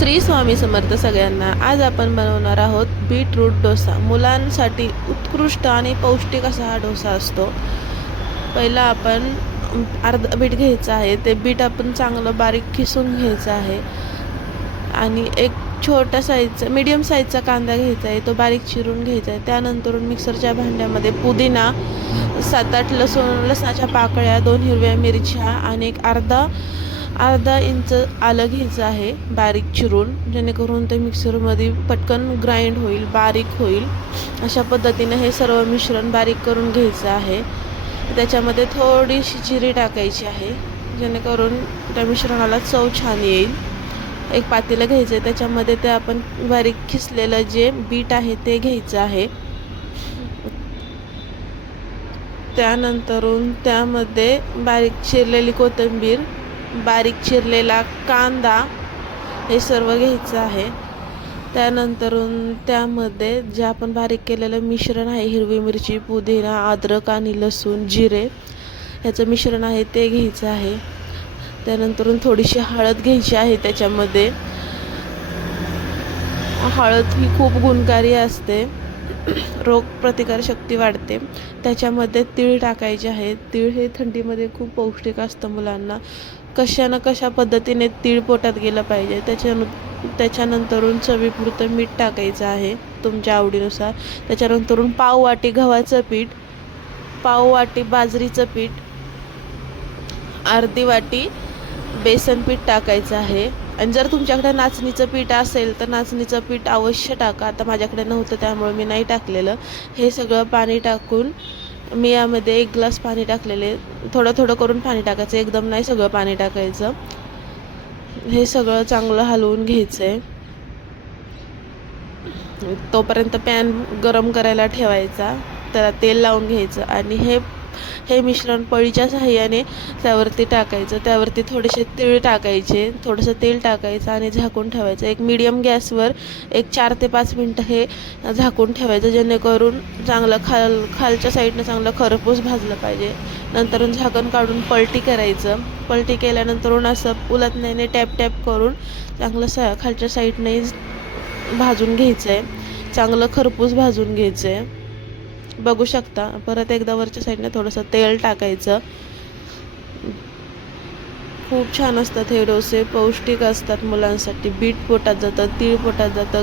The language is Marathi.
श्री स्वामी समर्थ सगळ्यांना। आज आपण बनवणार आहोत बीटरूट डोसा। मुलांसाठी उत्कृष्ट आणि पौष्टिक असा हा डोसा असतो। पहिला आपण अर्धा बीट घ्यायचा आहे। ते बीट आपण चांगलं बारीक किसून घ्यायचं आहे आणि एक छोटा साईजचा मीडियम साईजचा कांदा घ्यायचा आहे, तो बारीक चिरून घ्यायचा आहे। त्यानंतर मिक्सरच्या भांड्यामध्ये पुदिना, 7-8 लसणाच्या पाकळ्या, 2 हिरव्या मिरच्या आणि एक अर्धा इंच आलं घ्यायचं आहे बारीक चिरून, जेणेकरून ते मिक्सरमध्ये पटकन ग्राइंड होईल, बारीक होईल। अशा पद्धतीने हे सर्व मिश्रण बारीक करून घ्यायचं आहे। त्याच्यामध्ये थोडीशी जिरे टाकायची आहे, जेणेकरून त्या मिश्रणाला चव छान येईल। एक पातेलं घ्यायचं आहे, त्याच्यामध्ये ते आपण बारीक किसलेलं जे बीट आहे ते घ्यायचं आहे। त्यानंतरून त्यामध्ये बारीक चिरलेली कोथिंबीर, बारीक चिरलेला कांदा हे सर्व घ्यायचं आहे। त्यानंतरून त्यामध्ये जे आपण बारीक केलेलं मिश्रण आहे, हिरवी मिरची, पुदिना, अद्रक आणि लसूण, जिरे ह्याचं मिश्रण आहे ते घ्यायचं आहे। त्यानंतरून थोडीशी हळद घ्यायची आहे। त्याच्यामध्ये हळद ही खूप गुणकारी असते, रोग प्रतिकारशक्ती वाढते। त्याच्यामध्ये तीळ टाकायचे आहे। तीळ हे थंडीमध्ये खूप पौष्टिक असतं मुलांना। कशा पद्धतीने तीळ पोटात गेलं पाहिजे। त्याच्यानंतरून चवीपुरतं मीठ टाकायचं आहे तुमच्या आवडीनुसार। त्याच्यानंतरून पाव वाटी गव्हाचं पीठ, पाव वाटी बाजरीचं पीठ, अर्धी वाटी बेसन पीठ टाकायचं आहे। आणि जर तुमच्याकडे नाचणीचं पीठ असेल तर नाचणीचं पीठ अवश्य टाका। आता माझ्याकडे नव्हतं त्यामुळे मी नाही टाकलेलं। हे सगळं पाणी टाकून मी यामध्ये 1 ग्लास पाणी टाकलेले, थोडं करून पाणी टाकायचं, एकदम नाही सगळं पाणी टाकायचं। हे सगळं चांगलं हलवून घ्यायचं आहे। तोपर्यंत पॅन गरम करायला ठेवायचा, त्याला तेल लावून घ्यायचं आणि हे मिश्रण पळीच्या सहाय्याने त्यावरती टाकायचं। त्यावरती थोडेसे तीळ टाकायचे, थोडंसं तेल टाकायचं आणि झाकून ठेवायचं। एक मीडियम गॅसवर 4 ते 5 मिनटं हे झाकून ठेवायचं, जेणेकरून चांगलं खालच्या साईडनं चांगलं खरपूस भाजलं पाहिजे। नंतर झाकण काढून पलटी करायचं। पलटी केल्यानंतर असं उलटण्याने टॅप करून चांगलं खालच्या साईडने भाजून घ्यायचं आहे, चांगलं खरपूस भाजून घ्यायचं आहे। बघू शकता। परत एकदा वरच्या साईडने थोडंसं तेल टाकायचं। खूप छान असतात हे डोसे, पौष्टिक असतात मुलांसाठी। बीट पोटात जातं, तीळ पोटात जातं,